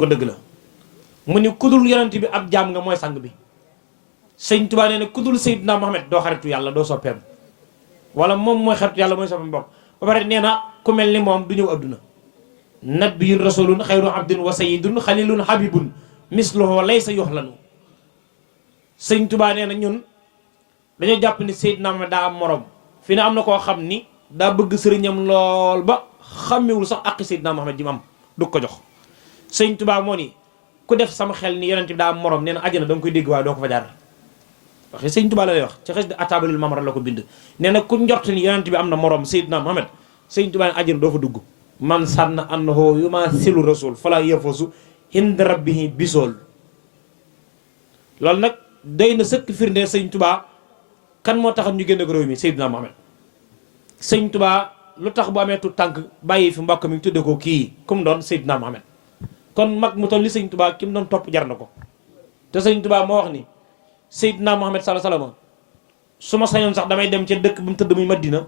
ko dëgg la mu ni kudul yonent bi ab jaam nga mooy sang bi. sëñ Tuubaa nee na kudul Seydina Muhammad doo xaritu yàlla doo soppeem wala moom mooy xaritu yàlla mooy soppeem bokk ba pare nee na ku mel ni moom du ñëw adduna. nabiyun rasulun xayru abdin wa sayyidun xalilun habibun misluhu laysa yuxlanu. sëñ Tuubaa nee na ñun dañoo jàpp ni Seydina Muhammad daa am morom fi ne am na koo xam ni daa bëgg sëriñam lool ba xàmmewul sax àqi Seydina Muhammad ji mu am du ko jox. sëñ Tuubaa moo ni ku def sama xel ni yonent bi daa am morom nee na àjjana da nga koy dégg waaye doo ko fa jaar. waxe sëñ Tuubaa la lay wax ci xes de atabalul mamara la ko bind nee na ku njort ni yonent bi am na morom Seydina Muhammad sëñ Tuubaa ne àjjana doo fa dugg. man sànn annahu yu ma silu rasul fala yafasu inda rabbihi bisool. loolu nag day na sëkk firnde sëñ Tuubaa kan moo taxam ñu génne ko réew mi Seydina Muhammad. sëñ Tuubaa lu tax bu amee tu tànk bàyyi fi mbokk mi tudde ko kii ku mu doon Seydina Muhammad. kon mag mu toll li sëñ Tuubaa ki mu doon topp jar na ko te sëñ Tuubaa moo wax ni Seydina Muhammad sallallahu alayhi wasallam su ma sañoon sax damay dem ca dëkk bu mu tëdd muy Madina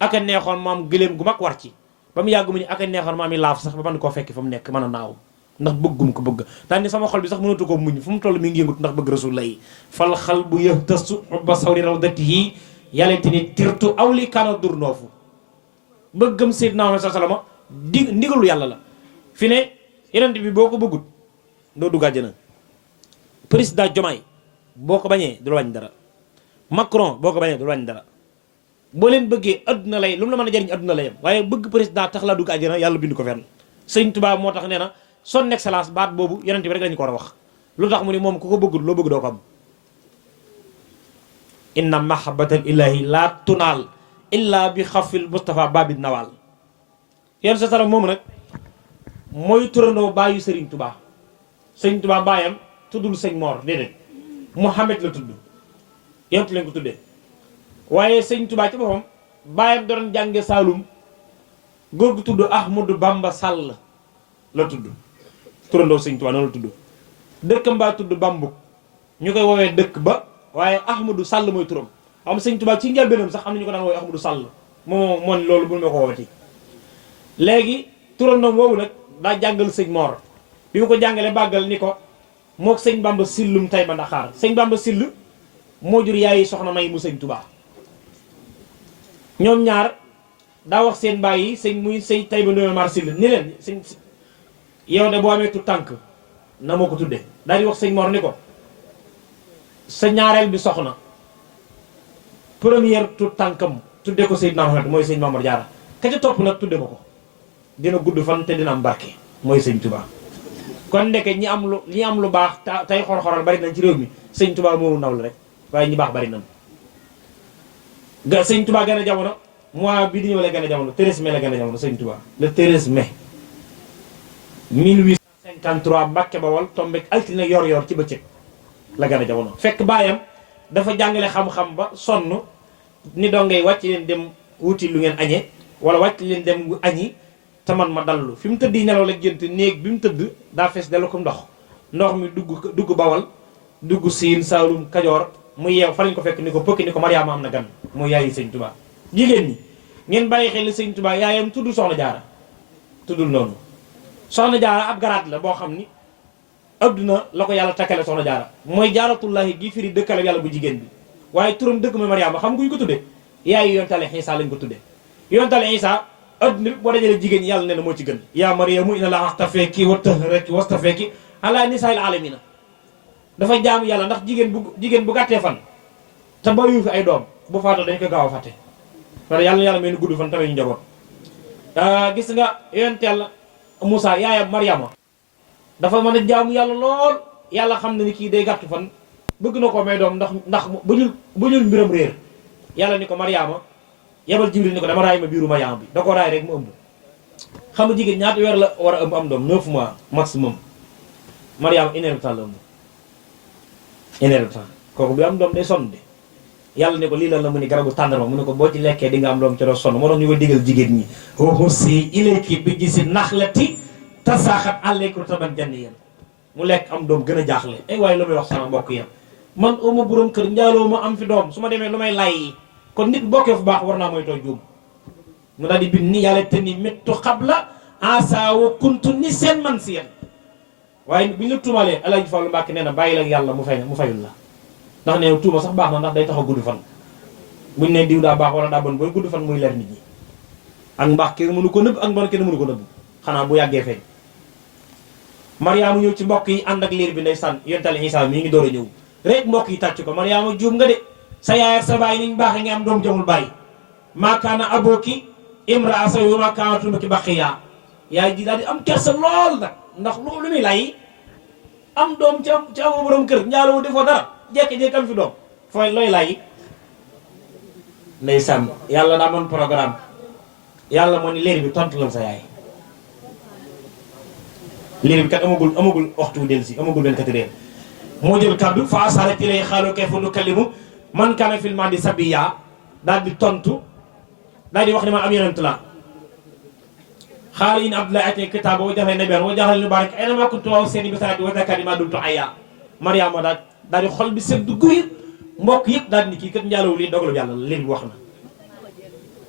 ak a neexoon ma am gëléem gu mag war ci ba mu yàgg mu ni ak a neexoon ma am i laaf sax ba mën koo fekki fa mu nekk mën a naaw ndax bëggum ko bëgg daal ni sama xol bi sax mënatu ko muñ fu mu toll mi ngi yëngut ndax bëgg rasulullah yi fal xal bu yëhtasu ba sawri rawdatihi yàllente ni tirtu aw li kaana dur noofu bëggam Seydina Muhammad sallallahu alayhi wasallam ndigalu yàlla la fi ne yeneen bi boo ko bëggut doo dugg àjjana. président Diomaye boo ko bañee du la wàññi dara Macron boo ko bañee du la wàññi dara boo leen bëggee adduna lay lu mu la mën a jariñ adduna lay yam waaye bëgg président tax laa dugg àjjana yàlla bind ko fenn. sëñ Tuubaa moo tax nee na son excellence baat boobu yonent bi rek lañu ko war a wax lu tax mu ni moom ku ko bëggul loo bëgg doo ko am. inna mahabbatal ilahi la tunaal illa bi xafil Mustafa babid nawal. yéen sa salam moomu nag mooy turandoo baayu Serigne Touba Serigne Touba baayam tuddul sëñ Mor déedéet Mouhamed la tudd yéen lañ ko tuddee waaye sëñ Touba ci boppam baayam doon jànge Saalum góor gu tudd Ahmadou Bamba Sall la tudd turandoo sëñ Touba noonu la tudd dëkkam baa tudd Bambuk ñu koy woowee dëkk ba waaye Ahmadou Sall mooy turam am sëñ Touba ci njëlbéenam sax am na ñu ko daan woowee Ahmadou Sall moo loolu bu ma ko woowati léegi turandoom boobu nag daa jàngal sëñ Mor bi mu ko jàngalee bàggal ni ko mook sëñ Bamba Sillum tay ba Ndaxaar sëñ Bamba Sill moo jur yaayi soxna May mu sëñ Touba ñoom ñaar daa wax seen baay yi sëñ muy sëñ tay ba Ndoye Mar Sill ni leen sëñ yow de boo amee tu tànk na moo ko tudde daal di wax sëñ Mor ni ko sa ñaareel bi soxna première tu tànkam tudde ko Seydina Muhammad mooy sëñ Mamadou Diarra ka ca topp nag tudde ko ko dina gudd fan te dina am barke mooy sëñ Touba. kon ndeke ñi am lu baax tey xor-xoral bari nañ ci réew mi sëñ Touba moomu naw la rek waaye ñi baax bari nañ sëñ Touba gën a jamono mois bi di ñëw la gën a jamono 13 mai la gën a jamono sëñ Touba le 13 mai 1853 Mbàkke Bawol tombé altine yor ci bëccëg la gën a jamono fekk baayam dafa jàngale xam-xam ba sonn ni doo ngay wàcc leen dem wuti lu ngeen añee wala wàcc leen dem añi te man ma dallu fi mu tëdd yi nelaw la gént néeg bi mu tëdd daa fees delu ko ndox mi dugg Bawol dugg Siin Saalum Kajoor mu yeew fa lañ ko fekk ni ko pëkki ni ko Mariama am na gan mooy yaayi sëñ Touba. jigéen ñi ngeen bàyyi xel sëñ Touba yaayam tudd Soxna Jaara tuddul noonu Soxna Jaara ab garaat la boo xam ni adduna la ko yàlla takkale Soxna Jaara mooy jaaratullahi gi firi dëkkale yàlla bu jigéen bi waaye turam dëkk mooy Mariama xam nga ñu ko tudde yaayi yontale Isa lañ ko tudde yontale Isa adduna bi boo dajalee jigéen ñi yàlla nee na moo ci gën yaa Mariamu inna laaha astafeeki wa tahharaki wastafeeki ala nisaa'il aalamiina dafa jaamu yàlla ndax jigéen bu gàttee fan te bàyyiwu fi ay doom bu faatoo dañ ko gaaw a fàtte parce que yàlla may nu gudd fan tamit ñu njaboot gis nga yonent yàlla Moussa yaayam Mariama dafa mën a jaamu yàlla lool yàlla xam na ni kii day gàttu fan bëgg na ko may doom ndax bu ñul mbiram réer yàlla ni ko Mariama yebal Jibril ni ko dama raay ma biiru Mariama bi da ko raay rek mu ëmb xam nga jigéen ñaata weer la war a ëmb am doom 9 mois maximum Mariama une heure de temps la ëmb une heure de temps kooku bi am doom day sonn de yàlla ne ko lii la mu ni garabu tàndarma mu ne ko boo ci lekkee di nga am doom ci doo sonn moo tax ñu ko digal jigéen ñi hussi ilayki bi gisi naxlati tasaaxat alaykum taban janniyan mu lekk am doom gën a jaaxle ay waaye lu may wax sama mbokk yam man uma borom kër njaaloo ma am fi doom su ma demee lu may lay kon nit bokkee fu baax war naa mooy too juum mu daal di bind ni yàlla te ni méttu xabla asa wa kuntu ni seen man si yéen waaye bu ñu la tuumalee Alaaji Fallu Mbàkke nee na bàyyi la yàlla mu fayul la ndax ne tuuma sax baax na ndax day tax a gudd fan buñ ne diw daa baax wala daa bon booy gudd fan muy leer nit ñi ak mbaax kenn mënu ko nëbb ak mbon kenn mënu ko nëbb xanaa bu yàggee feeñ Mariama ñëw ci mbokk yi ànd ak liir bi ndeysaan yontal Isaa mii ngi door a ñëw rek mbokk yi tàcc ko Mariama juum nga de sa yaay ak sa baay niñ baaxee nga am doom jamul bàyyi maakaana abooki imraa sa yu maakaana tumaki baqiya yaay ji daal di am kersa lool nag ndax lu muy lay am doom ci amoo borom kër njaaloo defoo dara jékki-jékki am fi doom fooy looy lay ndeysaan yàlla daa mën programme yàlla moo ni liir bi tontu la sa yaay liir bi kat amagul waxtu del si amagul 24 heures moo jël kaddu fa asarat ilay xaalu kayfa nukallimu man kaana fil mahdi sabiyya daal di tontu daal di wax ne man am yonent la xaala in abdoulaye atee kitaaba wa jaxle nabiyan wa jaxle mubarak ayna ma kuntu wa seeni bi salaati wa zakati ma dumtu ayya Mariama daal di xol bi sedd guy mbokk yëpp daal di ni kii kat njaaloo lii dogalu yàlla la liir bi wax na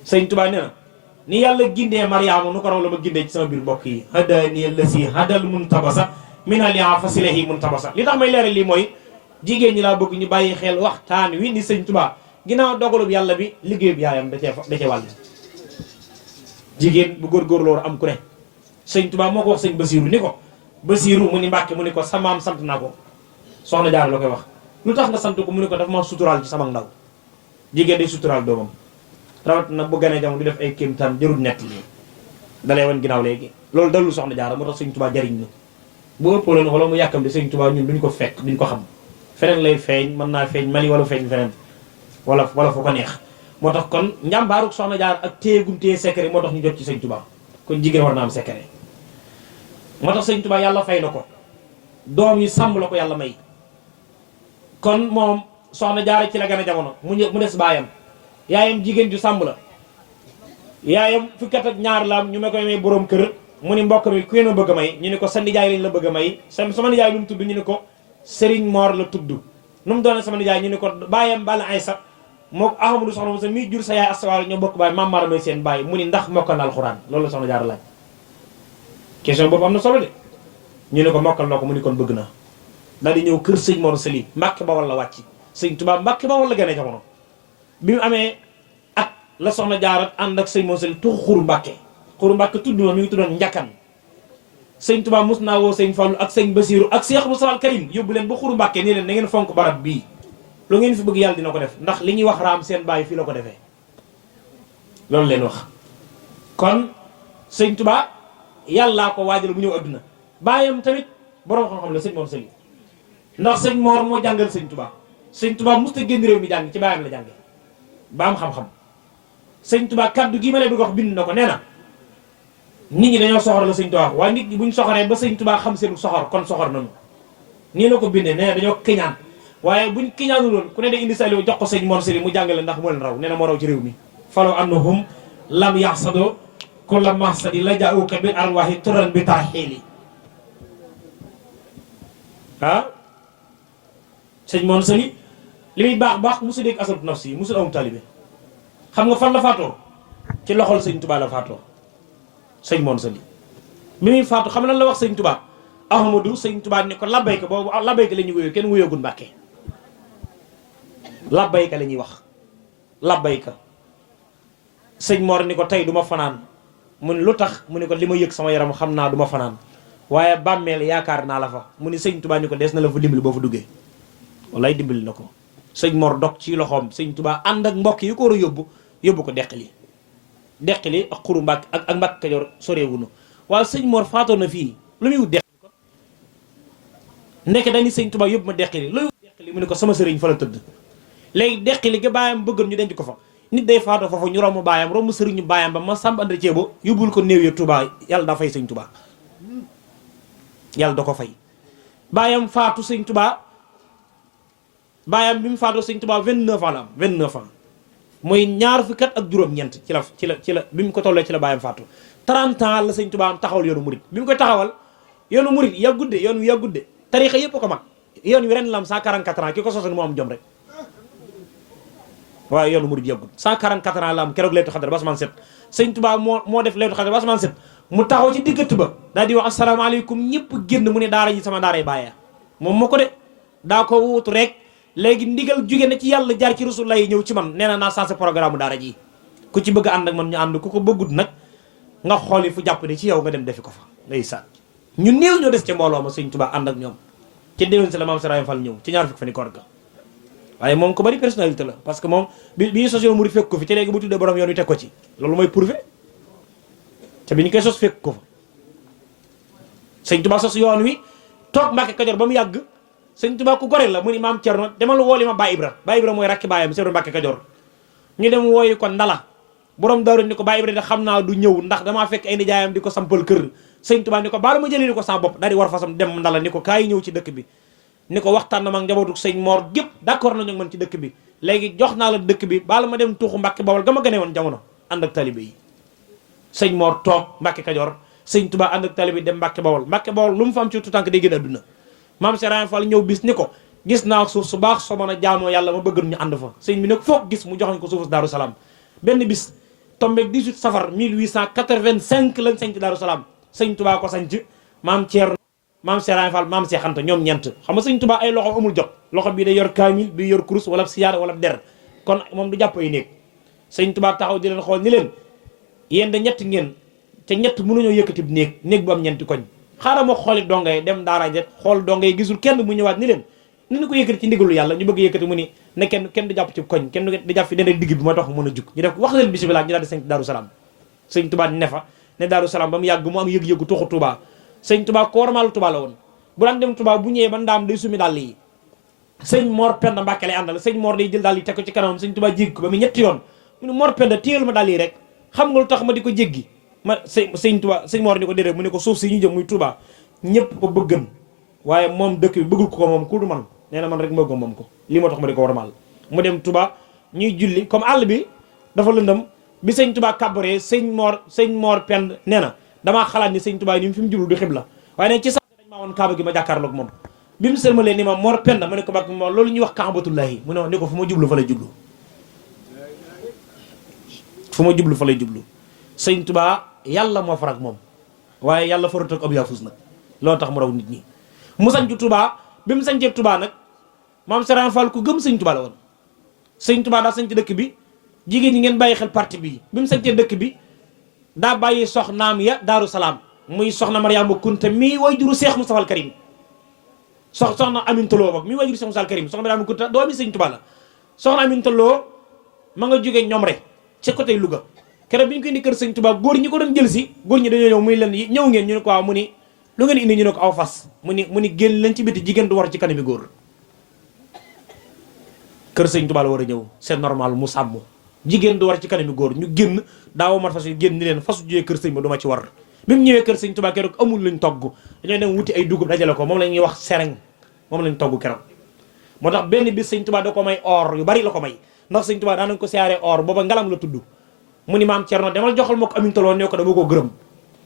sëñ Tuubaa nee na ni yàlla gindee Mariama nu ko raw la ma gindee ci sama biir mbokk yi hadani allasi hadal muntabasa minaliya fasilahi muntabasa li tax may leeral lii mooy jigéen ñi laa bëgg ñu bàyyi xel waxtaan wi ni sëñ Tuubaa ginnaaw dogalub yàlla bi liggéeyub yaayam da cee wàll jigéen bu góorgóorloo am ku ne sëñ Tuubaa moo ko wax sëñ Basiiru ni ko Basiiru mu ni Mbàkke mu ni ko sa maam sant naa ko soxna Jaara la koy wax lu tax nga sant ko mu ni ko dafa ma suturaal ci sama ndaw jigéen day suturaal doomam rawat na bu ganee jamono di def ay kéemtaan jërul nett lii dalay wan ginnaaw léegi loolu dalul soxna Jaara moo tax sëñ Tuubaa jariñ na bu ëppoo leen wala mu yàkkam de sëñ Tuubaa ñun duñ ko fekk duñ ko xam feneen lay feeñ mën naa feeñ Mali wala feeñ feneen wala fu ko neex moo tax kon njàmbaaruk soxna Jaara ak téyegum téye secret moo tax ñu jot ci sëñ Tuubaa kon jigéen war na am secret moo tax sëñ Tuubaa yàlla fay na ko doom yi sàmm la ko yàlla may kon moom soxna Jaara ci la gën a jamono mu des baayam yaayam jigéen ju sàmm la yaayam fukki at ak ñaar la am ñu ma koy may borom kër mu ni mbokk mi ku yéen bëgg a may ñu ni ko sa nijaay lañ la bëgg a may sama nijaay lu mu tudd ñu ni ko Serigne Mor la tudd nu mu doone sama nijaay ñu ni ko baayam bala Aysa moo Ahmadu soxna Musa mii jur sa yaay astawaal ñoo bokk baay maam Mara may seen baay mu ni ndax mokkal na alxuraan loolu la soxna Jaara laaj question boobu am na solo de ñu ne ko mokkal na ko mu ni kon bëgg naa daal di ñëw kër sëñ Mor Sali Mbàkke Bawol la wàcc sëñ Tuubaa Mbàkke Bawol la gën a jamono bi mu amee at la soxna Jaara ànd ak sëñ Mor Sali tuxu Xuru Mbàkke tudd ma mi ngi tuddoon Njakkan sëñ Tuubaa mus naa woo sëñ Fallu ak sëñ Basiiru ak Seex Musaa al Karim yóbbu leen ba Xuru Mbàkke nii leen na ngeen fonk barab bii lu ngeen fi bëgg yàlla dina ko def ndax li ñuy wax raam seen bàyyi fii la ko defee loolu leen wax kon sëñ Tuubaa yàllaa ko waajal bu ñëw adduna baayam tamit borom xam-xam la sëñ Mor Sali ndax sëñ Mor moo jàngal sëñ Tuubaa musta génn réew mi jàng ci baayam la jànge ba am xam-xam sëñ Tuubaa kaddu gi ma lay bëgg wax bind na ko nee na nit ñi dañoo soxor la sëñ Tuubaa waaye nit ñi buñ soxoree ba sëñ Tuubaa xam seenu soxor kon soxor nañu nii la ko bindee nee na dañoo kiñaan waaye buñ kiñaanu loon ku ne day indi saliw jox ko sëñ Mor Sali mu jàngale ndax moo leen raw nee na moo raw ci réew mi falaw annahum lam yaxsado kulla mahsadi la jaauka bil arwahi turan bi taaxiili sëñ Mor Sali li muy baax musu dégg asabtu nafsi yi musul amum taalibe xam nga fan la faatoo ci loxol sëñ Tuubaa la faatoo sëñ Mor Sali mi muy faatu xam lan la wax sëñ Tuubaa Ahmadu sëñ Tuubaa ne ko labbayka boobu labbayka la ñuy wuyoo kenn wuyoogul Mbàkke labbayka la ñuy wax labbayka sëñ Mor ni ko tey du ma fanaan mu ni lu tax mu ni ko li ma yëg sama yaram xam naa du ma fanaan waaye bàmmeel yaakaar naa la fa mu ni sëñ Tuubaa ni ko des na la fa dimbali boo fa duggee wallaay dimbali na ko sëñ Mor dog ci loxoom sëñ Tuubaa ànd ak mbokk yi ko war a yóbbu ko deqali ak Xuru Mbàkke ak Mbàkke Kajoor soreewunu waaye sëñ Mor faatoon na fii lu muy wut deqali ko ndekk dañu sëñ Tuubaa yóbbu ma deqali lu deqali mu ne ko sama sëriñ fa la tëdd léegi deqali ga baayam bëggoon ñu denc ko fa nit day faatoo foofu ñu romb baayam romb sëriñu baayam ba ma sàmb ànd ceebo yóbbul ko néew ya Tuubaa yàlla daa fay sëñ Tuubaa yàlla da ko fay baayam faatu sëñ Tuubaa baayam bi mu faatoo sëñ Tuubaa 29 ans la am 29 ans mooy ñaar fukki at ak juróom-ñeent ci la bi mu ko tollee ci la baayam faatu 30 ans la sëñ Tuubaa am taxawal yoonu murit bi mu koy taxawal yoonu murit yàggudde yoon wi yàggudde tarixa yëpp ko mag yoon wi ren la am 144 ans ki ko sosoon moo am jom rek waaye yoonu murit yàggud 144 ans la am keroog Laylatul Qadr ba asamaan set sëñ Tuubaa moo def Laylatul Qadr ba asamaan set mu taxaw ci diggante ba daal di wax asalaamaaleykum ñëpp génn mu ne daara ji sama daara yi bàyyee moom moo ko de daa ko wuutu rek léegi ndigal jóge na ci yàlla jaar ci rasulullah yi ñëw ci man nee na naa sensé programme daara ji ku ci bëgg ànd ak man ñu ànd ku ko bëggut nag nga xooli fu jàpp ne ci yow nga dem defi ko fa ndeysaan ñu néew ñoo des ca mbooloo ma sëñ Tuubaa ànd ak ñoom ci déwén si la maam Serigne Fall ñëw ci ñaar fukki fan koor ga waaye moom ko bari personnalité la parce que moom bi ñu sos yoon mu fekk ko fi ci léegi bu tuddee borom yoon wi teg ko ci loolu mooy prouvé te bi ñu koy sos fekk ko fa sëñ Tuubaa sos yoon wi toog Mbàkke Kajoor ba mu yàgg sëñ Tuubaa ku gore la mu ni maam Cerno demal wooli ma Baay Ibra mooy rakki baayam Seex Mbàkke Kajoor ñu dem wooyi ko Ndala borom daaru ni ko Baay Ibra de xam naa du ñëw ndax damaa fekk ay nijaayam di ko sampal kër sëñ Tuubaa ni ko baala ma jëlee ni ko sama bopp daal di war fasam dem Ndala ni ko kaay ñëw ci dëkk bi ni ko waxtaan na ma ak njabootu sëñ Mor gépp d'accord nañu man ci dëkk bi léegi jox naa la dëkk bi baala ma dem tuuxu Mbàkke Bawol ga ma gënee woon jamono ànd ak talibé yi sëñ Mor toog Mbàkke Kajoor sëñ Tuubaa ànd ak talibé dem Mbàkke Bawol lu mu fa am ci tutànk day gën àdduna maam Serigne Fall ñëw bis ni ko gis naa suuf su baax soo mën a jaamoo yàlla ma bëgg ñu ànd fa sëñ bi nag foog gis mu joxañ ko suufu Daaru Salaam benn bis tombeeg 18 safar 1885 lañ sañc Daaru Salaam sëñ Tuubaa ko sañc maam Thierno maam Serigne Fall maam Cheikh Anta ñoom ñent xam nga sëñ Tuubaa ay loxo amul jot loxo bii day yor kaamil bi yor kurus wala siyaar wala der kon moom du jàpp ay néeg sëñ Tuubaa taxaw di leen xool ni leen yéen da ñett ngeen te ñett mënuñoo yëkkati néeg bu am ñeenti koñ xaaral ma xooli dongay dem daara jet xool dongay gisul kenn mu ñëwaat ni leen ni ñu ko yëkkati ci ndigalu yàlla ñu bëgg yëkkati mu ni ne kenn du jàpp ci koñ kenn du jàpp fi den rek digg bi moo tax mën a jug ñu def wax leen bisimilah ñu daal di sañc Daaru Salaam sëñ Tuubaa ne fa ne Daaru Salaam ba mu yàgg mu am yëg-yëgu tuxu Tuubaa sëñ Tuubaa ko warmaal Tuubaa la woon bu daan dem Tuubaa bu ñëwee ba ndaam day sumi dàll yi sëñ Mor Penda Mbàkke lay àndal sëñ Mor day jël dàll yi teg ko ci kanamam sëñ Tuubaa jéggi ko ba mu ñetti yoon mu ne Mor Penda téyel ma dàll yi rek xam nga lu tax ma di ko jéggi ma sëñ Tuubaa sëñ Mor ni ko déedéet mu ne ko suuf si ñu jëm muy Tuubaa ñëpp ko bëggan waaye moom dëkk bi bëggul ko moom ku du man nee na man rek mbëgg moom ko lii moo tax ma di ko warmaal mu dem Tuubaa ñuy julli comme àll bi dafa lëndëm bi sëñ Tuubaa kàbbaree sëñ Mor Pend nee na damaa xalaat ni sëñ Tuubaa ni mu fi mu jublu du xibla waaye neen ci sax dañ maa woon kaaba gi ma jàkkaarloog moom bi mu sërmalee ni ma Mor Pend ma ne ko bak mo loolu ñuy wax kaabatullaahi mu ne ni ko fu ma jublu fa lay jublu fu ma jublu fa lay jublu sëñ Tuubaa yàlla moo farak moom waaye yàlla farut ak ab yaafus nag loolu tax mu raw nit ñi mu sañcu Tuubaa bi mu sañcee Tuubaa nag maam Serigne Fall ku gëm sëñ Tuubaa la woon sëñ Tuubaa daa sañc dëkk bi jigéen ñi ngeen bàyyi xel parti bi mu sañcee dëkk bi daa bàyyi soxnaam ya Daaru Salaam muy soxna Mariama Kunta mii way juru Seex Mustafa al Karim soxna Aminta Lo boobu mii way juru Seex Mustafa al Karim soxna Mariama Kunta doomi sëñ Tuubaa la soxna Aminta Lo ma nga jógee ñoom rek ci côté Louga keroog bi ñu koy indi kër sëñ Tuubaa góor ñi ko doon jël si góor ñi dañoo ñëw muy leen ñëw ngeen ñu ne ko waaw mu ni lu ngeen indi ñu ne ko aw fas mu ni génn leen ci biti jigéen du war ci kanami góor kër sëñ Tuubaa la war a ñëw c'est normal mu sàmm jigéen du war ci kanami góor ñu génn daaw mat fas yu génn ni leen fasu jugee kër sëñ ba du ma ci war bi mu ñëwee kër sëñ Tuubaa keroog amul luñ togg dañoo dem wuti ay dugub dajale ko moom la ñuy wax sereng moom lañ togg keroog moo tax benn bis sëñ Tuubaa da ko may or yu bari la ko may ndax sëñ Tuubaa daanañ ko siyaare or booba ngalam la tudd mu ni maam Cerno demal joxal ma ko Aminta Lo nee ko dama ko gërëm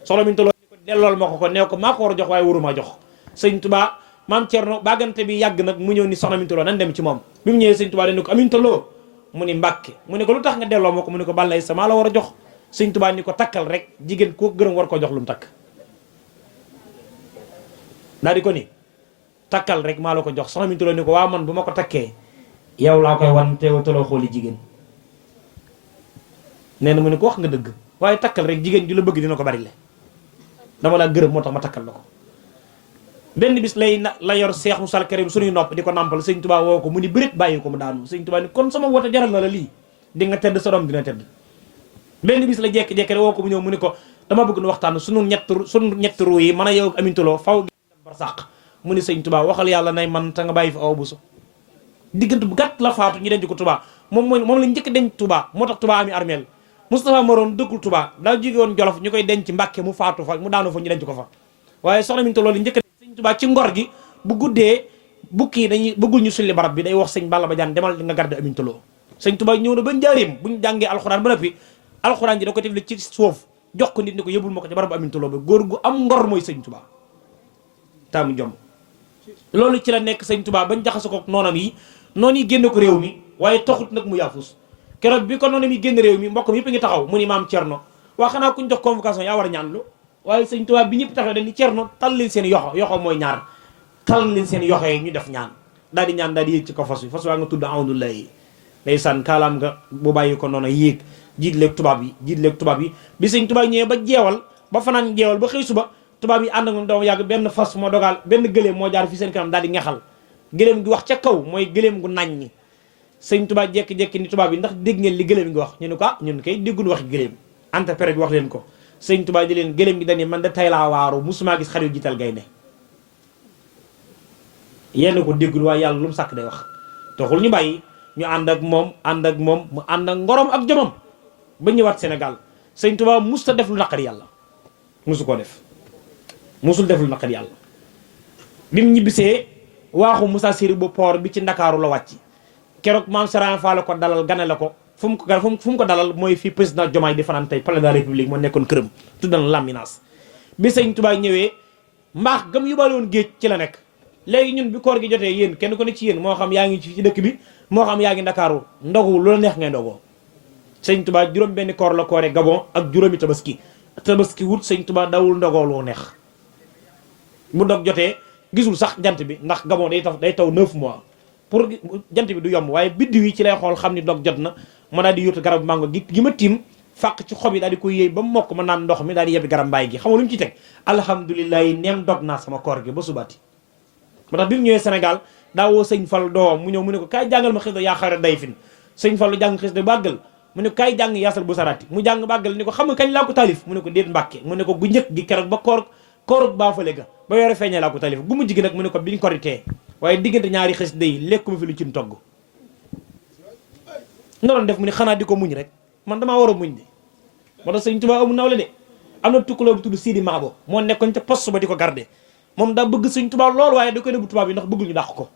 soxla Aminta Lo ko dellool ma ko nee ko maa ko war a jox waaye waruma jox sëñ Tuubaa maam Cerno bagante bi yàgg nag mu ñëw ni soxna Aminta Lo nan dem ci moom bi mu ñëwee sëñ Tuubaa dañ ko Aminta Lo mu ni Mbàkke mu ne ko lu tax nga delloo ma ko mu ne ko bàllay sa maa la war a jox sëñ Tuubaa ni ko takkal rek jigéen ko gërëm war ko jox lu mu takk daa di ko ni takkal rek maa la ko jox soxna Aminta Lo ni ko waaw man bu ma ko takkee yow laa koy wan teewutaloo xooli jigéen nee na mu ne ko wax nga dëgg waaye takkal rek jigéen ju la bëgg dina ko bari le dama laa gërëm moo tax ma takkal la ko benn bis la yor Seex Musaa Karim suñuy nopp di ko nampal sëñ Tuubaa woo ko mu ni bërit bàyyi ko mu daanu sëñ Tuubaa ni kon sama woote jaral na la lii di nga tedd sa doom dina tedd benn bis la jekki-jekki rek woo ko mu ñëw mu ni ko dama bëgg nu waxtaan suñu ñett ruu yi man a yow Aminta Lo faw gi dem barsàq mu ni sëñ Tuubaa waxal yàlla nay man te nga bàyyi fi aw buso diggante bu gàtt la faatu ñu denc ko Tuubaa moom la njëkk denc Tuubaa moo tax Tuubaa ami armeel Moustapha Maroon dëkkul Touba daa jóge woon Jolof ñu koy denc Mbàkke mu faatu fa mu daanu fa ñu denc ko fa waaye soxna Aminta Lo li njëkk sëñ Touba ci ngor gi bu guddee bukki yi dañuy bëggul ñu sulli barab bi day wax sëñ Balla Badiane demal nga garde Aminta Lo sëñ Touba ñëw na ba njaareem bu ñu jàngee alxuraan ba noppi alxuraan ji da ko tefli ci suuf jox ko nit ni ko yóbbul ma ko ci barabu Aminta Lo ba góor gu am ngor mooy sëñ Touba taamu jom loolu ci la nekk sëñ Touba bañ jaxase ko noonam yi noonu yi génne ko réew mi waaye taxut nag mu yaafus keroog bi ko noonu mi génn réew mi mbokkam yëpp ngi taxaw mu ni maam Cerno waa xanaa kuñ jox convocation yaa war a ñaanlu waaye sëñ Tuubaa bi ñëpp taxaw dañu Cerno tal leen seen yoxo mooy ñaar tal leen seen yoxo yi ñu def ñaan daal di ñaan daal di yéeg ci ko fas wi fas waa nga tudd alhamdulilah yi ndeysaan kaalaam nga bu bàyyi ko noonu yéeg jiitleeg tubaab yi bi sëñ Tuubaa ñëwee ba jeewal ba fanaan jeewal ba xëy suba tubaab yi ànd ak moom dama yàgg benn fas moo dogal benn gëléem moo jaar fi seen kanam daal di ngexal gëléem gi wax ca kaw mooy gëléem gu nañ ñi sëñ Tuubaa jekki-jekki ni tubaab yi ndax dégg ngeen li gëléem gi wax ñu ne ko ñun kay déggul waxi gëléem interprète bi wax leen ko sëñ Tuubaa di leen gëléem gi dañu man de tay laa waaru musuma gis xar yu jiital gaynde yenn ko déggul waaye yàlla lu mu sàkk day wax taxul ñu bàyyi ñu ànd ak moom mu ànd ak ngorom ak jomam ba ñëwaat Sénégal sëñ Tuubaa musta def lu naqari yàlla musu koo def musul def lu naqari yàlla bi mu ñibbisee waaxu Moussa Siri bu port bi ci Ndakaaru la wàcc keroog maam Serigne Fall ko dalal gane la ko fu mu ko dalal mooy fii président Diomaye di fanaan tey palais de la République moo nekkoon këram tuddan Lambinaas bi sëñ Tuubaa ñëwee mbaax gam yóbbaale woon géej ci la nekk léegi ñun bi koor gi jotee yéen kenn ko ne ci yéen moo xam yaa ngi ci dëkk bi moo xam yaa ngi Ndakaaru ndogu lu la neex ngay ndogoo sëñ Tuubaa juróom benn koor la koore Gabon ak juróomi tabaski wut sëñ Tuubaa dawul ndogoo lu neex bu dog jotee gisul sax jant bi ndax Gabon day taw 9 mois pour jant bi du yomb waaye biddiw yi ci lay xool xam ni dog jot na ma daal di yóotu garab mango gi ma tiim fàq ci xob yi daal di koy yëy ba mokk ma naan ndox mi daal di yebbi garab mbaay gi xam nga lu mu ci teg alhamdulilah yi neem dog naa sama koor gi ba subaati moo tax bi mu ñëwee Sénégal daa woo sëñ Fallu doom mu ñëw mu ne ko kaay jàngal ma xis da yaa xare day fin sëñ Fallu jàng xis da bàggal mu ne ko kaay jàng yaasal bu sarati mu jàng bàggal ni ko xam nga kañ laa ko taalif mu ne ko déet Mbàkke mu ne ko gu njëkk gi keroog ba koorug baa fale ga ba yore feeñee laa ko taalif gu mujj gi nag mu ne ko biñ koritee waaye diggante ñaari xis day lekkuma fi lu ci togg nga doon def mu ne xanaa di ko muñ rek man damaa war a muñ de moo tax sëñ Tuubaa amul nawle de am na tukkuloo bu tudd Sidi Maabo moo nekkoon ca poste ba di ko garde moom daa bëgg sëñ Tuubaa lool waaye da koy nëbbu tubaab yi ndax bëggul ñu dàq ko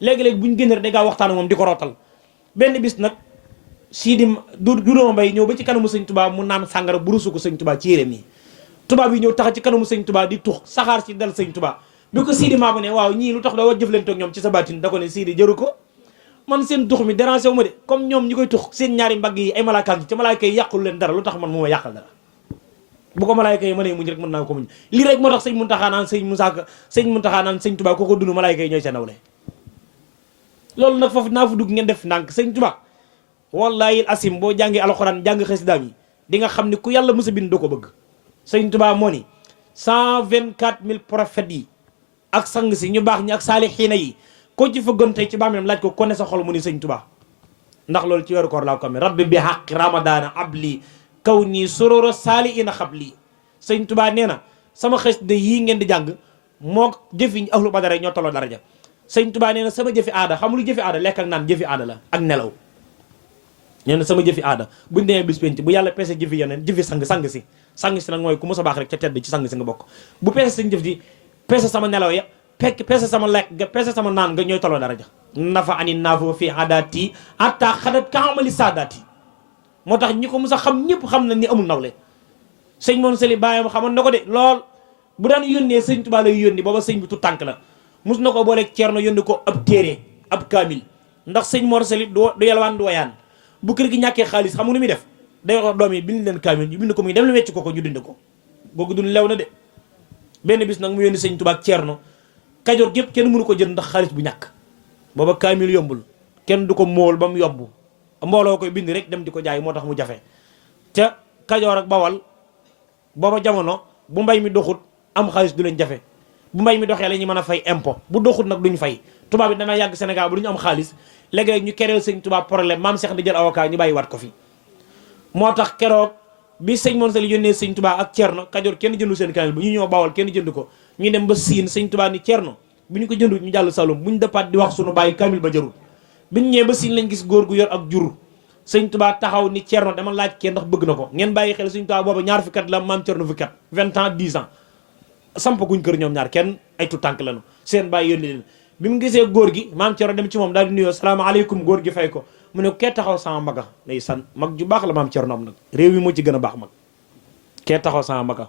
léegi-léegi buñ génn rek da ngaa waxtaan ak moom di ko rootal benn bis nag Sidi Dudooma Mbay ñëw ba ci kanamu sëñ Tuubaa mu naan sàngara burusu ko sëñ Tuubaa ci yére mi tubaab yi ñëw tax ci kanamu sëñ Tuubaa di tux saxaar si dal sëñ Tuubaa bi ko Sidi Maabo ne waaw ñii lu tax doo jëflante ak ñoom ci sa baatin da ko ne Sidi jëru ko man seen tux mi dérangé wu ma de comme ñoom ñi koy tux seen ñaari mbagg yi ay malaaka ci malaaka yi yàqul leen dara lu tax man mu ma yàqal dara bu ko malaaka yi mënee muñ rek mën naa ko muñ lii rek moo tax sëñ Muntaxa naan sëñ Muntaxa naan sëñ Tuubaa ko dund malaaka yi ñooy seen nawle loolu nag foofu naa fa dugg ngeen def ndànk sëñ Tuubaa wallahi asim boo jàngee alxuraan jàng xasidaam yi di nga xam ni ku yàlla mës a bind doo ko bëgg sëñ Tuubaa moo ni 124000 prophètes yi ak sang si ñu baax ñi ak saalixiina yi ko ci fëggoon tey ci bàmmeelam laaj ko ne sa xol mu ni sëñ Tuubaa ndax loolu ci weeru koor laa ko amee rabbi bi haqi ramadana abli kaw nii sororo saali ina xab lii sëñ Tuubaa nee na sama xasida yii ngeen di jàng moo jëfi ahlu badara ñoo tolloo daraja sëñ Tuubaa nee na sama jëfi aada xam lu jëfi aada lekk ak naan jëfi aada la ak nelaw nee na sama jëfi aada buñ demee bis penc bu yàlla peese jëfi yeneen jëfi sang si nag mooy ku mos a baax rek ca tedd ci sang si nga bokk bu peese sañ jëf di peese sama nelaw ya peese sama lekk nga peese sama naan nga ñooy tolloo daraja nafa ani naafo fi aadaati hatta xadat kaamali saadaati moo tax ñi ko mos a xam ñëpp xam na ni amul nawle sëñ moom seli bàyyam xamoon na ko de lool bu daan yónnee sëñ Tuubaa lay yónni booba sëñ bi tu tànk la mus na ko booleeg Ceerno yónni ko ab téere ab kaamil ndax sëñ Mor Seli du yalwaan du wayaan bu kër gi ñàkkee xaalis xam nga nu muy def day wax doom yi bind leen kaamil ñu bind ko muy dem la wecc ko ñu dund ko googu dund lew na de benn bis nag mu yónni sëñ Tuubaa ak Ceerno Kajoor gépp kenn mënu ko jënd ndax xaalis bu ñàkk booba kaamil yombul kenn du ko móol ba mu yomb mbooloo koy bind rek dem di ko jaay moo tax mu jafe ca Kajoor ak Bawal booba jamono bu mbay mi doxut am xaalis du leen jafe bu mbay mi doxee la ñu mën a fay impôt bu doxut nag duñ fay tubaab bi dana yàgg Sénégal bu duñu am xaalis léegi ñu kereel sëñ tubaab problème maam Cheikh di jël avocat ñu bàyyi wat ko fi moo tax keroog bi sëñ Mor Sali yónnee sëñ tubaab ak Cerno Kajoor kenn jëndu seen kaamil bu ñu ñëw Bawal kenn jënd ko ñu dem ba Siin sëñ tubaab ni Cerno bu ñu ko jëndut ñu jàll Saloum bu ñu dëppaat di wax suñu bàyyi kaamil ba jarul bi ñu ñëwee ba Siin lañ gis góor gu yor ak jur sëñ Tuubaa taxaw ni Cerno dama laaj kee ndax bëgg na ko ngeen bàyyi xel sëñ Tuubaa booba ñaar fukki at la maam Cerno fukki at 20 ans 10 ans samp guñ kër ñoom ñaar kenn ay tu tànk lañu seen bàyyi yónni leen bi mu gisee góor gi maam Cerno dem ci moom daal di nuyoo salaamaaleykum góor gi fay ko mu ne kee taxaw sama maga day san mag ju baax la maam Cerno am nag réew yi moo ci gën a baax mag kee taxaw sama maga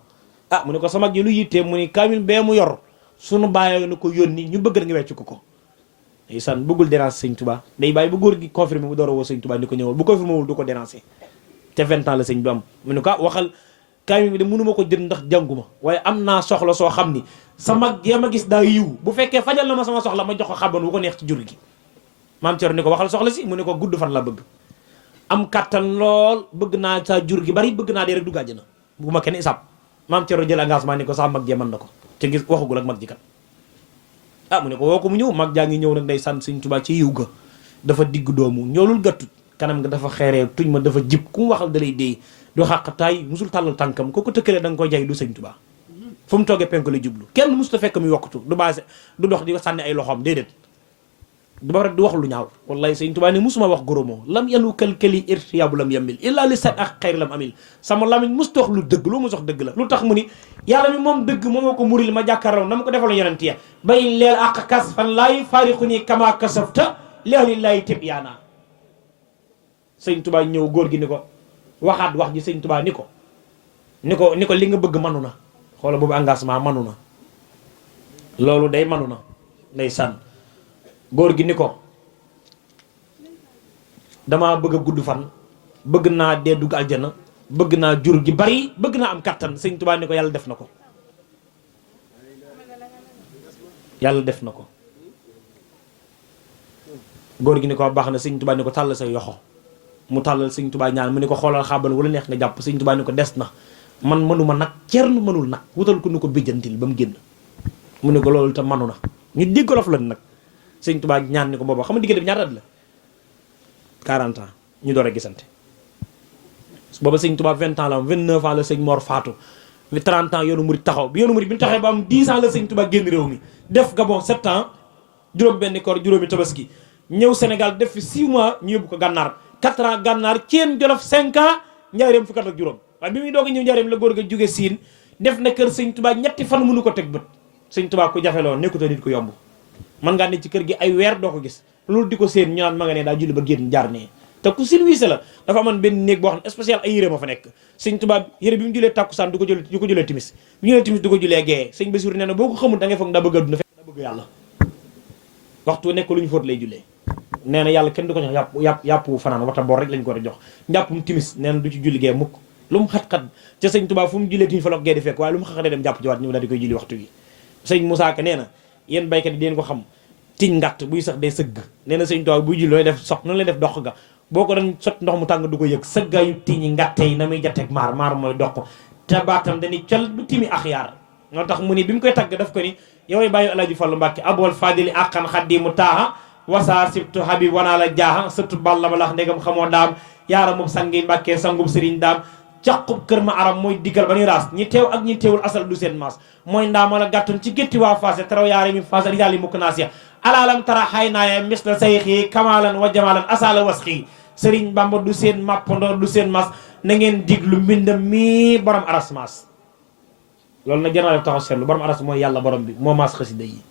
ah mu ne ko sa mag ji lu yittee mu ni kaamil bee mu yor sunu bàyyi na ko yónni ñu bëgg nga wecc ko san bëggul déranger sëñ Tuubaa day bàyyi bu góor gi confirmé mu door a woo sëñ Tuubaa ni ko ñëwal bu confirmé wul du ko déranger te 20 ans la sëñ bi am mu ne ko waxal kaamil bi de mënuma ko jënd ndax jànguma waaye am naa soxla soo xam ni sa mag ma gis daa yiw bu fekkee fajal na ma sama soxla ma jox ko xaban wu ko neex ci jur gi. maam Thierno ni ko waxal soxla si mu ne ko gudd fan la bëgg am kattan lool bëgg naa sa jur gi bari bëgg naa dee rek dugg àjjana bu ma kenn isab maam Thierno jël engagement ni ko sa mag jee mën na ko te gis waxagul ak mag ji kat mu ne ko woo ko mu ñëw mag jaa ngi ñëw nag day sant Sëñ Tuubaa ci yiw ga dafa digg doomu ñoolul gàttut kanam nga dafa xeeree tuñ ma dafa jib ku mu waxal dalay déey du xàqtaay musul tàllal tànkam ko tëkkalee da nga koy jay du Sëñ Tuubaa fu mu toogee penk la jublu kenn musuta fekk muy wokkatu du baase du dox di sànni ay loxoom déedéet du ba rek du wax lu ñaaw wallahi Sëñ Tuubaa ne musuma wax goromoo lam yanu kalkali irtiyaabu lam yamil illa li sat ak xayr lam amil sama lamiñ musta wax lu dëgg loo mu sox dëgg la lu tax mu ni yàlla mi moom dëgg moo ko muril ma jàkkaarloo na ma ko defaloon yonent ya bay leel ak kas fan laay faariqu nii kama kasafta leelillahi tib yaana Sëñ Tuubaa ñëw góor gi ni ko waxaat wax ji Sëñ Tuubaa ni ko li nga bëgg manu na xoola boobu engagement manu na loolu day manu na day sànn góor gi ni ko dama bëgg a gudd fan bëgg naa dee dugg aljana bëgg naa jur gi bari bëgg naa am kattan Sëñ Tuubaa ni ko yàlla def na ko yàlla def na ko góor gi ni ko baax na Sëñ Tuubaa ni ko tàll say yoxo mu tàllal Sëñ Tuubaa ñaan mu ni ko xoolal xaabal wala neex nga jàpp Sëñ Tuubaa ni ko des na man mënuma nag Ceerno mënul nag wutal ko ni ko bijjantil ba mu génn mu ne ko loolu te manu na ñu dégg Wolof la nag Sëñ Tuubaa ñaan ni ko booba xam nga diggante bi ñaata at la 40 ans ñu door a gisante booba Sëñ Tuubaa 20 ans la am 29 ans la Sëñ Mor faatu 30 ans yoonu murid taxaw bi yoonu murid bi ñu taxee ba am 10 ans la Sëñ Tuubaa génn réew mi def Gabon 7 ans juróom benn koor juróomi tabaski ñëw Sénégal def fi 6 mois ñu yóbbu ko gànnaar 4 ans gànnaar Ceen Jolof 5 ans njaareem fukki at ak juróom waaye bi muy doog a ñëw njaareem la góor ga jóge siin def na kër Sëñ Tuubaa ñetti fan mënu ko teg bët Sëñ Tuubaa ku jafeloo nekkuta nit ko yomb mën ngaa ne ci kër gi ay weer doo ko gis loolu di ko séen ñu naan ma nga ne daa julli ba génn jaar nee te ku silwiise la dafa amoon benn néeg boo xam ne spécial ay yére ma fa nekk Sëñ Tuubaa yére bi mu julee tàkkusaan du ko julee timis bu julee timis du ko julee gee Sëñ Basiru nee na boo ko xamul da ngay foog daa bëgg adduna fekk daa bëgg yàlla waxtu nekk lu ñu fóot lay jullee nee na yàlla kenn du ko jox yàpp fanaan wata bor rek lañ ko war a jox njàppum timis nee na du ci julli gee mukk lu mu xat-xat ca Sëñ Tuubaa fu mu jullee timis fa la ko gee di fekk waaye lu mu xaxatee dem jàpp ci waat ñëw daal di koy julli waxtu wi Sëñ Musaa Ka nee na yéen baykat yi deen ko xam tiñ ngatt buy sax day sëgg nee na Sëñ Tuubaa buy julli looy def sox noonu lay def dox ga boo ko doon sot ndox mu tàng du ko yëg sëggaayu tiñi ngatte yi na muy jatteeg maar mooy dox te baatam dañuy col bu timi axyaar moo tax mu ni bi mu koy tagg daf ko ni yoway bàyyi Alaaji Fallu Mbàkke abool fadili àqan xaddimu taaha wasaa sibtu habib wanaa la jaaha surtout balla ma lax ndegam xamoo daam yaara moom sangi Mbàkke sangub sëriñ daam caqub kër ma aram mooy diggal ba ñuy raas ñi teew ak ñi teewul asal du seen maas mooy ndaama la gàttoon ci gétti waa faase taraw yaare mi faase rijaali mukk naas ya alaalam tara xay naaya mis la sayxi kamalan wa jamalan asala wasxi Sëriñ Bamba du seen màppandoor du seen mas na ngeen diglu mbindam mi borom aras maas loolu nag jënaa def taxaw seetlu borom aras mooy yàlla borom bi moo maas xasida yi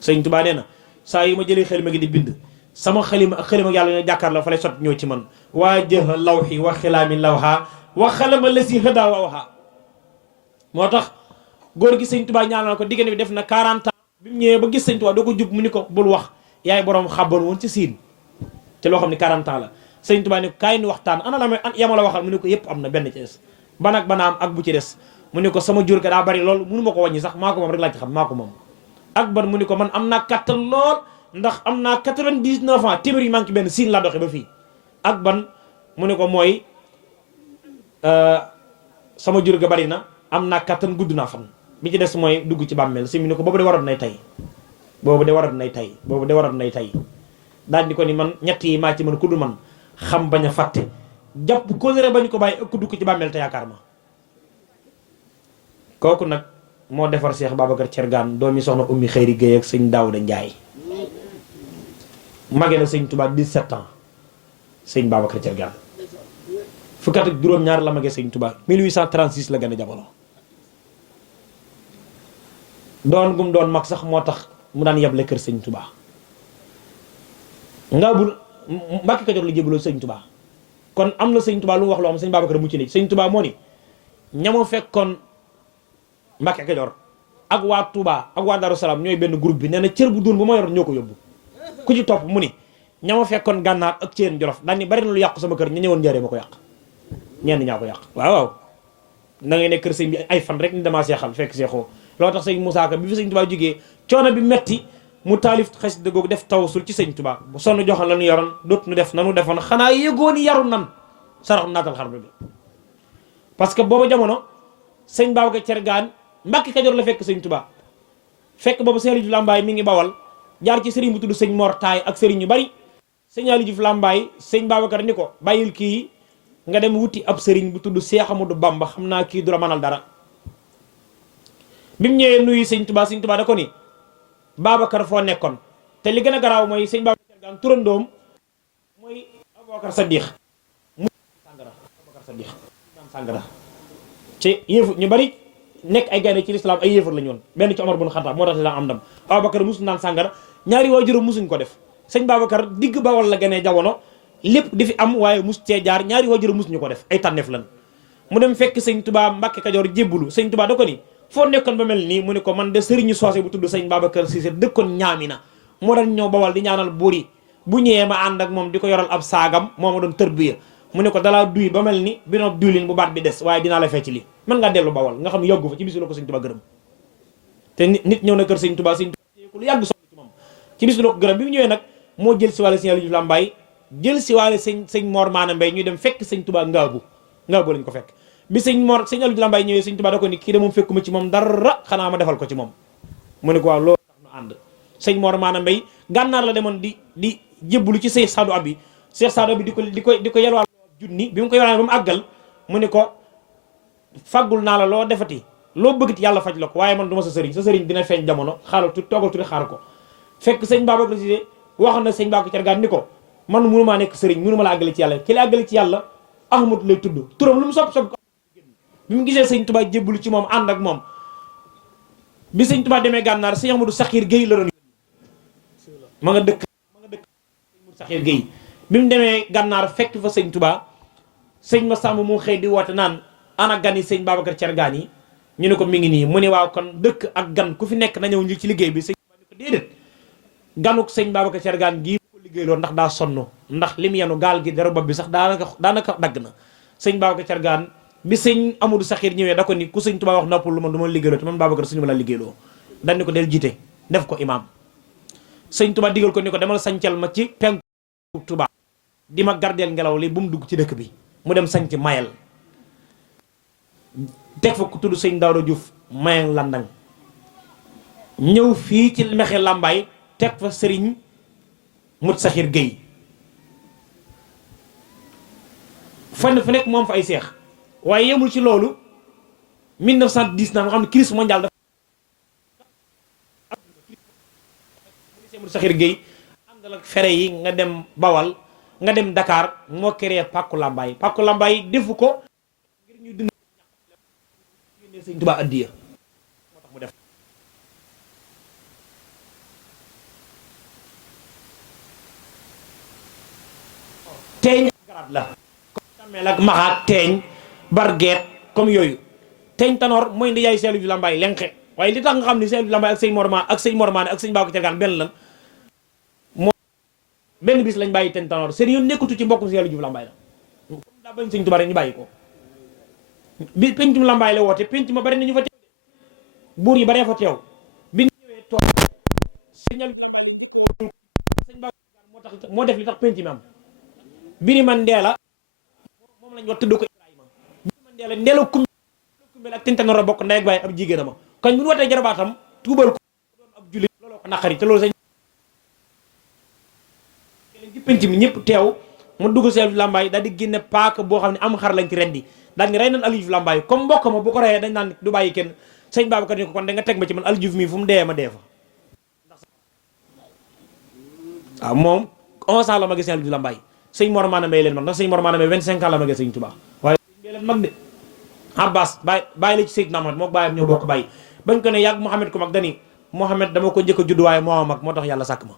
Sëñ Tuubaa nee na saa yu ma jëlee xalima gi di bind sama xalima ak xalima yàlla ñoo jàkkaar la fa lay sot ñëw ci man waa jëha lawxi wa xilaami lawha wa xalama la si hëda wawha moo tax góor gi Sëñ Tuubaa ñaanal ko diggante bi def na 40 ans bi mu ñëwee ba gis Sëñ Tuubaa doo ko jub mu ni ko bul wax yaay borom xabban woon ci siin te loo xam ne 40 ans la Sëñ Tuubaa ni ko kaay ni waxtaan ana la may yama la waxal mu ne ko yëpp am na benn ci des ban ak banaam ak bu ci des mu ne ko sama jur ka daa bari lool mënu ma ko wàññi sax maa ko moom rek laa ci xam maa ko moom ak ban mu ne ko man am naa kattan lool ndax am naa 99 ans téeméer yi maa ngi ci benn siin laa doxee ba fii ak ban mu ne ko mooy sama jur ga bari na am naa kattan gudd naa fan bi ci des mooy dugg ci bàmmeel si mu ne ko boobu de waroon nay tey boobu de waroon nay tey boobu de waroon nay tey daal di ko ni man ñett yi maa ci mën ku dul man xam bañ a fàtte jàpp kóllëre bañ ko bàyyi ëkk dugg ci bàmmeel te yaakaar ma kooku nag moo defar Cheikh Babacar Thiergane doomi soxna Ummi Xëyri Guèye ak sëñ Daouda Ndiaye mage na Sëñ Tuubaa 17 ans sëñ Babacar Thiergane fukki at ak juróom-ñaar la mage Sëñ Tuubaa 1836 la gën a jamono doon gum doon mag sax moo tax mu daan yeble kër Sëñ Tuubaa nga bul Mbàkke Kajoor la jébaloo Sëñ Tuubaa kon am na Sëñ Tuubaa lu mu wax loo xam sëñ Babacar mucc na ci Sëñ Tuubaa moo ni ñamo fekkoon Mbàkke Kajoor ak waa Touba ak waa Darou Salaam ñooy benn groupe bi nee na cër bu doon bu ma yor ñoo ko yóbbu ku ci topp mu ni ñama fekkoon gànnaar ak ceen jolof daan ni bari na lu yàqu sama kër ña ñëwoon njaaree ma ko yàq ñenn ñaa ko yàq waaw waaw na ngay nekk kër sëñ bi ay fan rek ni damaa seexal fekk seexoo loo tax sëñ Moussa Ka bi fi sëñ Tuubaa jógee coono bi metti mu taalif xasida googu def tawassul ci sëñ Tuubaa bu sonn joxal la ñu yoroon doot nu def nanu defoon xanaa yëgooni yaru nan sarax naatal xarba bi parce que booba jamono sëñ Babacar Thiergane Mbàkke Kajoor la fekk sëñ Tuubaa fekk boobu sëñ Aliou Diouf Lambaye mi ngi bawal jaar ci sëriñ bu tudd sëñ Mor Taay ak sëriñ ñu bari sëñ Aliou Diouf Lambaye sëñ Babacar ni ko bàyyil kii nga dem wuti ab sëriñ bu tudd Seex Amadu Bamba xam naa kii du la mënal dara bi mu ñëwee nuyu sëñ Tuubaa da ko ni Babacar foo nekkoon te li gën a garaaw mooy sëñ Babacar Thiergane turandoom mooy Aboubacar Sadiq mu sàngara Aboubacar Sadiq naan sàngara ci yéefar ñu bari nekk ay gaynde ci lislaam ay yéefar la ñu woon benn ci Omar bun Xattaab moo tax la am ndam Aboubacar musu naan sàngara ñaari waajuram musuñ ko def sëñ Babacar digg Bawol la gënee jamono lépp di fi am waaye mus cee jaar ñaari waajuram musuñu ko def ay tànneef lan mu dem fekk sëñ Tuubaa Mbàkke Kajoor jébbulu sëñ Tuubaa da ko ni foo nekkoon ba mel nii mu ne ko man de sëriñu soose bu tudd sëñ Babacar Cissé dëkkoon Ñaamina moo daan ñëw Bawol di ñaanal buur yi bu ñëwee ma ànd ak moom di ko yoral ab saagam moo ma doon tërbiya mu ne ko dalaa duy ba mel ni bi noog diwlin bu baat bi des waaye dinaa la fecc li mën ngaa dellu Bawol nga xam ne yoggu fa ci bisu la ko sëñ Tuubaa gërëm te nit ñëw na kër sëñ Tuubaa lu yàgg sonn ci moom ci bisu la ko gërëm bi mu ñëwee nag moo jël si waale sëñ Aliou Diouf Lambaye jël si waale sëñ Mor Maana Mbay ñuy dem fekk sëñ Tuubaa ngaabu lañ ko fekk bi sëñ Aliou Diouf Lambaye ñëwee sëñ Tuubaa da ko ni kii de moom fekkuma ci moom dara xanaa ma defal ko ci moom mu ne ko waaw loolu tax nu ànd sëñ Mor Maana Mbay gànnaar la demoon di jébbalu ci Cheikh Sadou Abi Cheikh Sadou Abi di ko yelwaal junni bi mu ko yelwaal ba mu àggal mu ne ko faggul naa la loo defati loo bëggati yàlla faj la ko waaye man du ma sa sëriñ dina feeñ jamono xaaral tuuti toogal tuuti xaar ko fekk sëñ Babacar Cissé waxoon na sëñ Babacar Thiergane ni ko man mënumaa nekk sëriñ mënuma la àggale ci yàlla ki la àggale ci yàlla Ahmadu lay tudd turam lu mu sopp ko bi mu gisee sëñ Tuubaa jébbalu ci moom ànd ak moom bi sëñ Tuubaa demee gànnaar sëñ Amadou Saxiir Guèye la doon ma nga dëkk Saxiir Guèye bi mu demee gànnaar fekk fa sëñ Tuubaa sëñ ma sàmm mu xëy di woote naan ana gan yi sëñ Babacar Thiergane yi ñu ne ko mi ngi nii mu ne waaw kon dëkk ak gan ku fi nekk na ñëw ñu ci liggéey bi sëñ Tuubaa ni ko déedéet ganuk sëñ Babacar Thiergane gii ko liggéey loolu ndax daa sonn ndax li mu yenu gaal gi dara bopp bi sax daanaka dagg na sëñ Babacar Thiergane bi sëñ Amadou Saxiir ñëwee da ko ni ku sëñ Tuubaa wax noppal lu man du ma liggéeyloo te man Babacar suñu ma la liggéeyloo dañ ni ko del jiite def ko imaam sëñ Tuubaa digal ko ni ko demal sañcal ma ci penku Tuubaa di ma gardeel ngelaw li bu mu dugg ci dëkk bi mu dem sañc mayel teg fa ku tudd sëñ Daawda Juuf mayeng landang ñëw fii ci Mexe Lambaay teg fa sëriñ Mut Saxiir Guèye fan fu nekk moom fa ay seex waaye yemul ci loolu 1910 na nga xam ne crise mondiale dafa Mut Saxiir Guèye àndal ak fere yi nga dem Bawal nga dem Dakar moo créé Pàkku Lambaay defu ko ngir ñu dund sëñ Tuubaa addiya moo tax mu def teeñ garaat la comme tàmmeel ak maxaat teeñ bargeet comme yooyu teeñ tanoor mooy ndi yaay Sëñ Aliou Diouf Lambaye lenqe waaye li tax nga xam ni Sëñ Aliou Diouf Lambaye ak sëñ Mormaane ak sëñ Babacar Thiergane benn lan moo benn bis lañ bàyyi teeñ tanoor seen yoon nekkutu ci mbokkum Sëñ Aliou Diouf Lambaye la daa bañ sëñ Tuubaa rek ñu bàyyi ko bi pencum Lambaay la woote penc ma bari nañu fa teew buur yi baree fa teew bi ñu ñëwee toog sëñ Babacar moo def li tax penc mi am Birima Ndeela moom lañ wax tudd ko Ibrahima Birima Ndeela kumbel ak tentanoor a bokk ndey ak baay ab jigéen ma kon bu ñu wootee jarabaatam tuubal ko doon ab jullit looloo ko naqari te loolu sëñ ci penc mi ñëpp teew mu dugg Sëñ Lambaay daal di génne paaka boo xam ne am xar lañ ci rendi daal ni rey nañ Aliou Diouf Lambaye comme mbokk ma bu ko reyee dañ naan du bàyyi kenn sëñ Babacar ni ko kon da nga teg ma ci man Aliou Diouf mii fu mu dee ma dee fa waaw moom 11 ans la ma gis Aliou Diouf Lambaye sëñ Mor Maana Mbay leen mag ndax sëñ Mor Maana Mbay 25 ans la ma gis sëñ Tuubaa waaye sëñ leen mag de Abbas bàyyi la ci Seydina Muhammad moo bàyyam ñoo bokk bàyyi bañ ko ne yàgg Mouhamed ko mag dani Mouhamed dama ko njëkk a judd waaye moo mag moo tax yàlla sàkk ma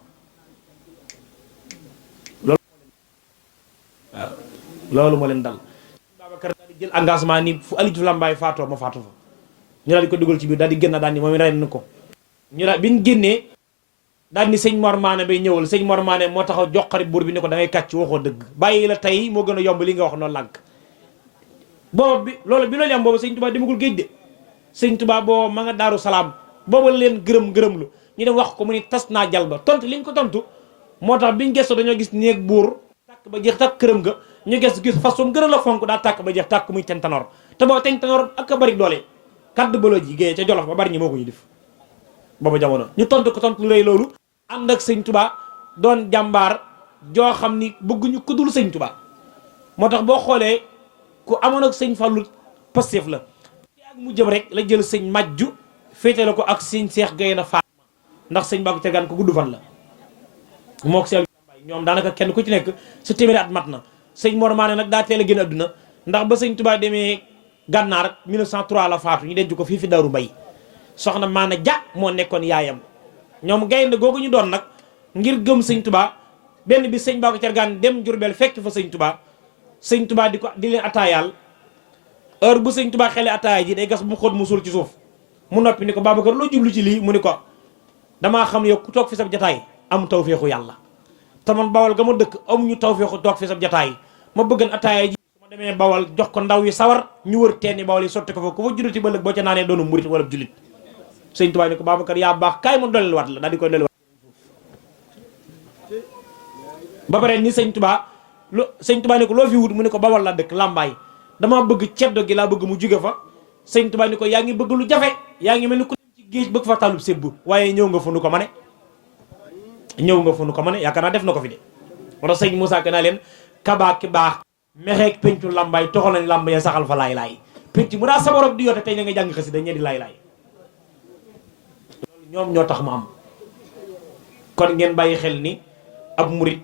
loolu moo leen dal Babacar daal di jël engagement ni fu Aliou Diouf Lambaye faatoo ma faatu fa ñu daal di ko dugal ci biir daal di génn daal ni moom rey na ko ñu daal bi ñu génnee daal ni sëñ Mor Maane bay ñëwal sëñ Mor Maane moo taxaw jox xarit buur bi ni ko da ngay kàcc waxoo dëgg bàyyi la tey moo gën a yomb li nga wax noonu lànk booba bi loolu am booba sëñ Tuubaa demagul géej de sëñ Tuubaa booba ma nga Daaru Salaam booba leen gërëm lu ñu dem wax ko mu ni tas naa jal ba tontu liñ ko tontu moo tax biñ gëstoo dañoo gis néeg buur tàkk ba jeex tàkk këram ga ñu gis façon gën a la fonk daa tàkk ba jeex tàkk muy tentanoor te booba tentanoor ak a bari doole kaddu baloo ji géeye ca Jolof ba bari ñi moo ko ñu def booba jamono ñu tontu ko tontu lu rëy loolu ànd ak sëñ Tuubaa doon jàmbaar joo xam ni bëgguñu kudul sëñ Tuubaa moo tax boo xoolee ku amoon ak sëñ Fallu Pastef la te ak mu jëm rek la jël sëñ Majju féetale ko ak sëñ Seex Gaynde Faatma ndax sëñ Mbàkke Cargaan ko gudd fan la moo ko seel ñoom daanaka kenn ku ci nekk sa téeméeri at mat na sëñ Mor Maane nag daa teel a génn àdduna ndax ba sëñ Tuubaa demee gànnaar 1903 la faatu ñu denc ko fii fi Daaru Mbay soxna Maana Ja moo nekkoon yaayam ñoom gaynde googu ñu doon nag ngir gëm sëñ Tuubaa benn bi sëñ Mbàkke Cargaan dem Jurbel fekk fa sëñ Tuubaa sëñ Tuubaa di leen ataayaal heure bu sëñ Tuubaa xele ataaya ji day gas bu mu xóot mu suul ci suuf mu noppi ni ko Babacar loo jublu ci lii mu ni ko damaa xam yow ku toog fi sab jataay am tawféexu yàlla te man bawal ga ma dëkk amuñu tawféexu toog fi sab jataay ma bëggan ataaya ji su ma demee bawal jox ko ndaw yi sawar ñu wër teeni bawal yi sotti ko fa ku fa juddati ba lëg boo ca naanee doonu murit wala jullit sëñ Tuubaa ni ko Babacar yaa baax kaay ma dolli waat la daal di koy dolli waat ba pare ni sëñ Tuubaa ni ko loo fi wut mu ne ko bawal la dëkk làmbaay dama bëgg ceddo gi laa bëgg mu jóge fa sëñ Tuubaa ni ko yaa ngi bëgg lu jafe yaa ngi mel ni ku ci géej bëgg fa tàllub sébbu waaye ñëw nga fu nu ko mane yaakaar naa def na ko fi de wala sëñ Moussa Ka naa leen kabaa ki baax mexeek pencu làmbaay toxal nañ làmb ya saxal fa laay penc mu daa sabarog di yoote tey na nga jàng xasi da ñee di laay loolu ñoom ñoo tax mu am kon ngeen bàyyi xel ni ab murit